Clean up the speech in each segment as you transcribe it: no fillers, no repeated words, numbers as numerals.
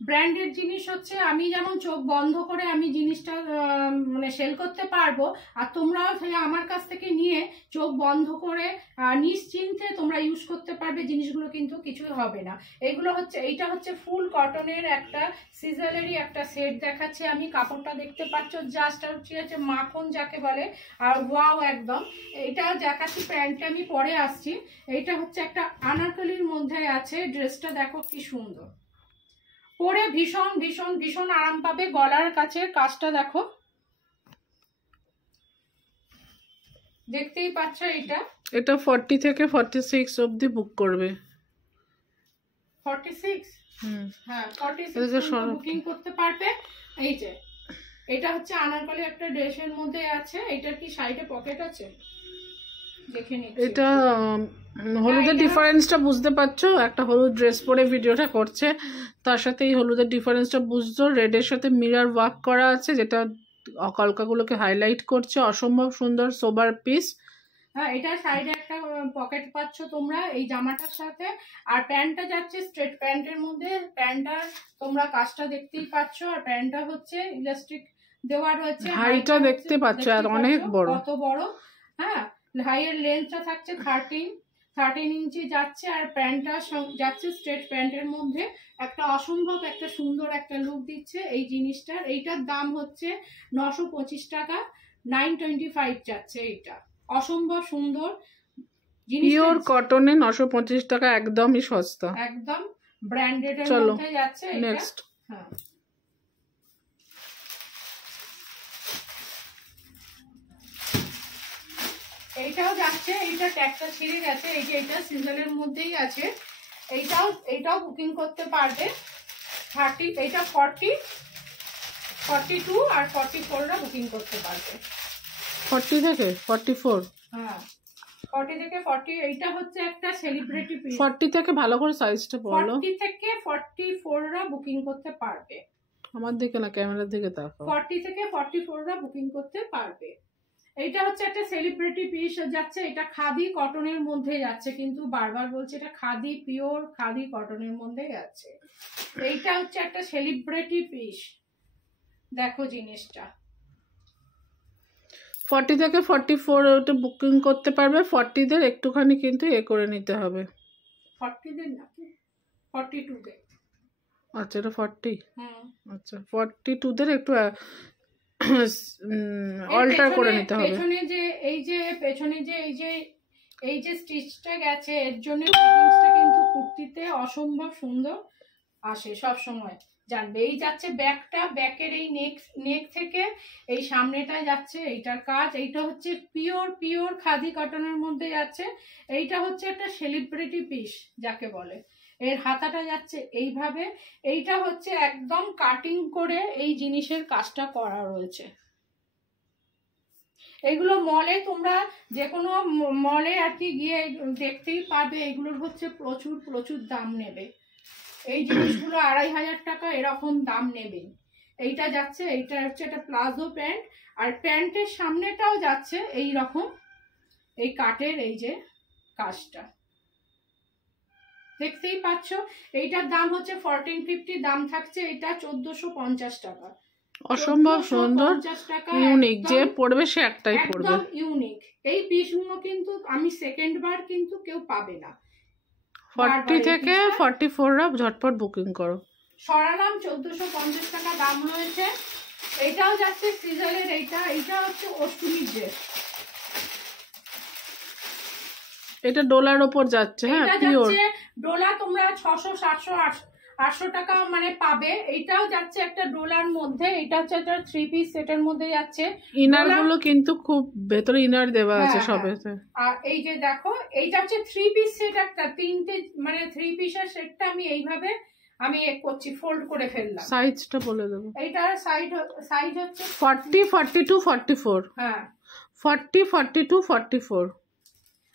Branded জিনিস হচ্ছে আমি যেমন চোখ বন্ধ করে আমি জিনিসটা মানে সেল করতে পারবো, আর তোমরাও আমার কাছ থেকে নিয়ে চোখ বন্ধ করে নিশ্চিন্তে তোমরা ইউজ করতে পারবে, জিনিসগুলো কিন্তু কিছুই হবে না। এগুলো হচ্ছে, এইটা হচ্ছে ফুল কটনের একটা সিজারেরই একটা সেট দেখাচ্ছি আমি। কাপড়টা দেখতে পাচ্ছ, জাস্ট হচ্ছে মাখন যাকে বলে, আর ওয়াও একদম। এটা দেখাচ্ছি, প্যান্টটা আমি পরে আসছি। এইটা হচ্ছে একটা আনারকলির মধ্যে আছে, ড্রেসটা দেখো কি সুন্দর, পরে ভীষণ ভীষণ ভীষণ আরাম পাবে। গলার কাছে কাজটা দেখো, দেখতেই পাচ্ছ। এটা 40 থেকে 46 অবধি বুক করবে। 46, হ্যাঁ 46 বুকিং করতে পারবে। এই যে এটা হচ্ছে আনারকলি একটা ড্রেসের মধ্যে আছে। এটার কি সাইডে পকেট আছে দেখে নিচ্ছি। এটা হলুদের ডিফারেন্সটা বুঝতে পারছো? একটা হলুদ ড্রেস পরে ভিডিওটা করছে, তার সাথে এই হলুদের ডিফারেন্সটা বুঝছো। রেডের সাথে মিরর ওয়ার্ক করা আছে, যেটা কলকাগুলোকে হাইলাইট করছে। অসম্ভব সুন্দর সোবার পিস। হ্যাঁ, এটা সাইডে একটা পকেট পাচ্ছ তোমরা এই জামাটার সাথে। আর প্যান্টটা যাচ্ছে স্ট্রেট প্যান্টের মধ্যে। প্যান্টটা তোমরা কাজটা দেখতেই পাচ্ছ। আর প্যান্টটা হচ্ছে ইলাস্টিক দেওয়া রয়েছে। হাইটা দেখতে পাচ্ছ, আর অনেক বড়, কত বড়। হ্যাঁ, হাইয়ের লেন্থটা থাকছে 13 ইঞ্চি যাচ্ছে। আর প্যান্টটা যাচ্ছে স্ট্রেট প্যান্টের মধ্যে। একটা অসম্ভব একটা সুন্দর একটা লুক দিচ্ছে এই জিনিসটার। এইটার দাম হচ্ছে 925 টাকা, 925 যাচ্ছে। এইটা অসম্ভব সুন্দর জিনিস, পিওর কটনে 925 টাকা, একদমই সস্তা, একদম ব্র্যান্ডেড এর মধ্যে যাচ্ছে। নেক্সট। হ্যাঁ, এইটাও যাচ্ছে। এইটা ট্যাগটা ছিঁড়ে গেছে। এই যে এটা সিজনের মধ্যেই আছে। এইটাও বুকিং করতে পারবে। 30, এইটা 40, 42 আর 44রা বুকিং করতে পারবে। 40 থেকে 44, হ্যাঁ 40 থেকে 40। এইটা হচ্ছে একটা সেলিব্রিটি পিস। 40 থেকে ভালো করে সাইজটা বলো। 40 থেকে 44রা বুকিং করতে পারবে। আমার দিকে না, ক্যামেরার দিকে তাকাও। 40 থেকে 44রা বুকিং করতে পারবে। এইটা হচ্ছে একটা সেলিব্রিটি পিস যাচ্ছে। এটা খাদি কটনের মধ্যে যাচ্ছে, কিন্তু বারবার বলছে এটা খাদি, পিওর খাদি কটনের মধ্যে যাচ্ছে। এইটা হচ্ছে একটা সেলিব্রিটি পিস, দেখো জিনিসটা। 40 থেকে 44 ওটা বুকিং করতে পারবে। 40 দের একটুখানি কিন্তু করে নিতে হবে। 40 দের নাকি 42 দের? আচ্ছা, এটা 40। আচ্ছা, 42 দের একটু অল্টার করে নিতে হবে। পেছনে যে পেছনে যে এই যে স্টিচটা গেছে, এর জন্য ফিটিংসটা কিন্তু কুর্তিতে অসম্ভব সুন্দর আসে সব সময়, জানবে। এই যাচ্ছে ব্যাকটা, ব্যাকের এই নেক থেকে এই সামনেটা যাচ্ছে এইটার কাজ। এইটা হচ্ছে পিওর খাদি কটনের মধ্যে যাচ্ছে। এইটা হচ্ছে একটা সেলিব্রিটি পিস যাকে বলে। এর হাতাটা যাচ্ছে এইভাবে। এইটা হচ্ছে একদম কাটিং করে এই জিনিসের কাজটা করা রয়েছে। এগুলো মলে, তোমরা যে কোনো মলে আর কি গিয়ে দেখতেই পাবে। এগুলোর হচ্ছে প্রচুর দাম নেবে। এই জিনিসগুলো 2500 টাকা এরকম দাম নেবে। এইটা যাচ্ছে, এইটা হচ্ছে একটা প্লাজো প্যান্ট। আর প্যান্টের সামনেটাও যাচ্ছে এই রকম, এই কাটের এই যে কাজটা দেখতেই পাচ্ছ। এইটার দাম হচ্ছে 1450, দাম থাকছে এটা 1450 টাকা। অসম্ভব সুন্দর, ইউনিক। যে পড়বে সে একটাই পড়বে, একদম ইউনিক। এই পিসগুলো কিন্তু আমি সেকেন্ড বার কিন্তু কেউ পাবে না। 40 থেকে 44রা ঝটপট বুকিং করো। সরালাম, 1450 টাকা দাম রয়েছে। এইটাও যাচ্ছে সিজারের। এইটা হচ্ছে অষ্টমীর ড্রেস। এটা ডোলার ওপর যাচ্ছে। হ্যাঁ, পিওর ডোলা। তোমরা 600, 700, 800 টাকা মানে পাবে। এইটাও যাচ্ছে একটা ডোলার মধ্যে। এটা হচ্ছে একটা 3 পিস সেটের মধ্যে যাচ্ছে। ইনার গুলো কিন্তু খুব ভেতরে ইনার দেওয়া আছে সবেতে। আর এই যে দেখো, এইটা হচ্ছে 3 পিস সেট, একটা 3টে মানে 3 পিসের সেটটা আমি এইভাবে আমি করছি, ফোল্ড করে ফেললাম। সাইজটা বলে দেবো। এইটার সাইজ হচ্ছে 40, 42, 44। হ্যাঁ, 40, 42, 44।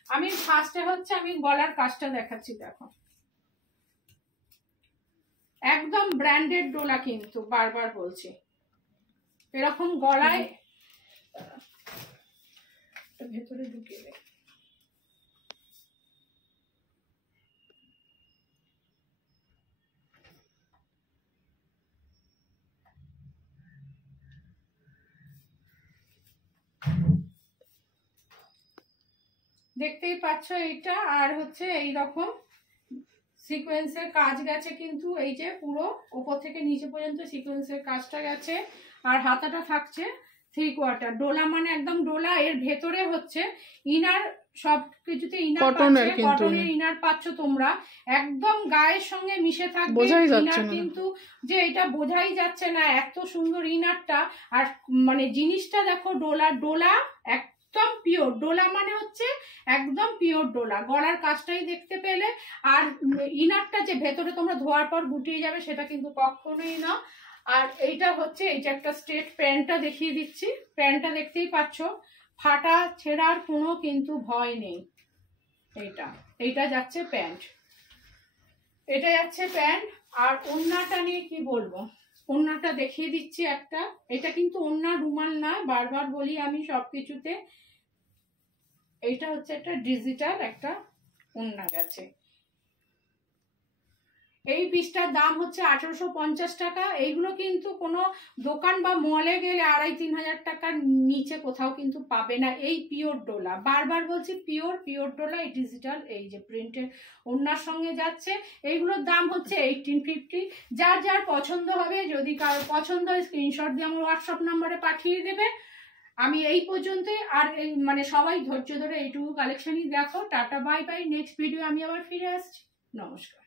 আমি ফার্স্টে হচ্ছে আমি গলার কাজটা দেখাচ্ছি, দেখো একদম ব্র্যান্ডেড ডোলা, কিন্তু বারবার বলছি এরকম গলায় ভেতরে ঢুকিয়ে দেয়। দেখতেই পাচ্ছ এইটা, আর হচ্ছে এইরকম সিকোয়েন্সের কাজ গেছে, কিন্তু এই যে পুরো ওপর থেকে নিচে পর্যন্ত সিকোয়েন্সের কাজটা গেছে। আর হাতাটা থাকছে 3/4 ডোলা, মানে একদম ডোলা। এর ভেতরে হচ্ছে ইনার, সব কিছুতে ইনার কটনের, পাচ্ছ, কিন্তু কটনের ইনার পাচ্ছ তোমরা, একদম গায়ের সঙ্গে মিশে থাকবে। বোঝাই যাচ্ছে ইনার না। কিন্তু যে এটা বোঝাই যাচ্ছে না, এত সুন্দর ইনারটা। আর মানে জিনিসটা দেখো, ডোলা ডোলা একদম পিওর ডোলা, মানে হচ্ছে একদম পিওর ডোলা। গলার কাজটাই দেখতে পেলে। আর ইনারটা যে ভেতরে তোমরা ধোয়ার পর গুটিয়ে যাবে, সেটা কিন্তু কখনোই না। আর এইটা হচ্ছে, এই যে একটা স্ট্রেট প্যান্টটা দেখিয়ে দিচ্ছি, প্যান্টটা দেখতেই পাচ্ছ, ফাটা ছেঁড়ার কোনো কিন্তু ভয় নেই। এইটা যাচ্ছে প্যান্ট, এটা যাচ্ছে প্যান্ট। আর ওড়নাটা নিয়ে কি বলবো, ওড়নাটা দেখিয়ে দিচ্ছি একটা। এটা কিন্তু ওড়না, রুমাল না, বারবার বলি আমি সবকিছুতে। এইটা হচ্ছে একটা ডিজিটাল একটা ওড়না গেছে। এই পিসটার দাম হচ্ছে 1850 টাকা। এইগুলো কিন্তু কোনো দোকান বা মলে গেলে 2500-3000 হাজার টাকার নিচে কোথাও কিন্তু পাবে না। এই পিওর ডোলা, বারবার বলছি, পিওর ডোলা। এই ডিজিটাল, এই যে প্রিন্টের ওড়নার সঙ্গে যাচ্ছে। এইগুলোর দাম হচ্ছে 1850। যার যার পছন্দ হবে, যদি কারোর পছন্দ হয় স্ক্রিনশট দিয়ে আমার হোয়াটসঅ্যাপ নাম্বারে পাঠিয়ে দেবে। আমি এই পর্যন্তই। আর এই মানে সবাই ধৈর্য ধরে এইটুকু কালেকশনই দেখো। Tata, bye bye. Next video আমি আবার ফিরে আসছি। নমস্কার।